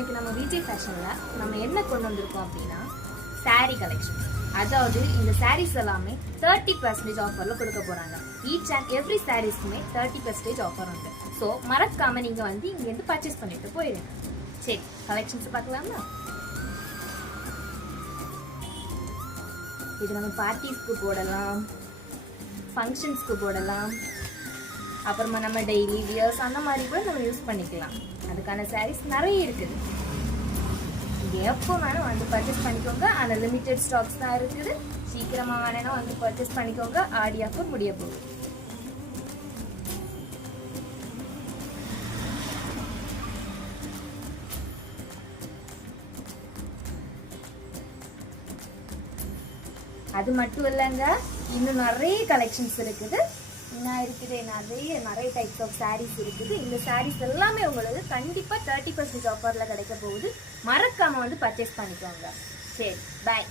இன்னைக்கு நம்ம விஜய் ஃபேஷன்ல நம்ம என்ன கொண்டு வந்திருக்கோம் அப்படின்னா சாரி கலெக்ஷன். அதாவது இந்த சாரீஸ் எல்லாமே 30% ஆஃபர்ல கொடுக்க போறாங்க. ஈச் அண்ட் எவ்ரி சாரீஸ்க்குமே 30% ஆஃபர் உண்டு. ஸோ மறக்காம நீங்க வந்து இங்க இருந்து பர்ச்சேஸ் பண்ணிட்டு போயிடுங்க. சரி, கலெக்ஷன்ஸ் பார்க்கலாமா? இது நம்ம பார்ட்டிஸ்க்கு போடலாம், ஃபங்க்ஷன்ஸ்க்கு போடலாம், அப்புறமா நம்ம டெய்லி வியர்ஸ் அந்த மாதிரி கூட நம்ம யூஸ் பண்ணிக்கலாம். அதுக்கான சாரீஸ் நிறைய இருக்குது. நீங்கள் எப்போ வேணும் வந்து பர்ச்சேஸ் பண்ணிக்கோங்க. ஆனால் லிமிட்டெட் ஸ்டாக்ஸ் தான் இருக்குது. சீக்கிரமாக வேணும்னா வந்து பர்ச்சேஸ் பண்ணிக்கோங்க. ஆடி ஆஃபர் முடிய போகுது. அது மட்டும் இல்லைங்க, இன்னும் நிறைய கலெக்ஷன்ஸ் இருக்குது. என்ன இருக்குது, நிறைய டைப்ஸ் ஆஃப் சாரீஸ் இருக்குது. இந்த சாரீஸ் எல்லாமே உங்களுக்கு கண்டிப்பாக 30% ஆஃபரில் கிடைக்க போகுது. மறக்காம வந்து பர்ச்சேஸ் பண்ணிக்கோங்க. சரி, பாய்.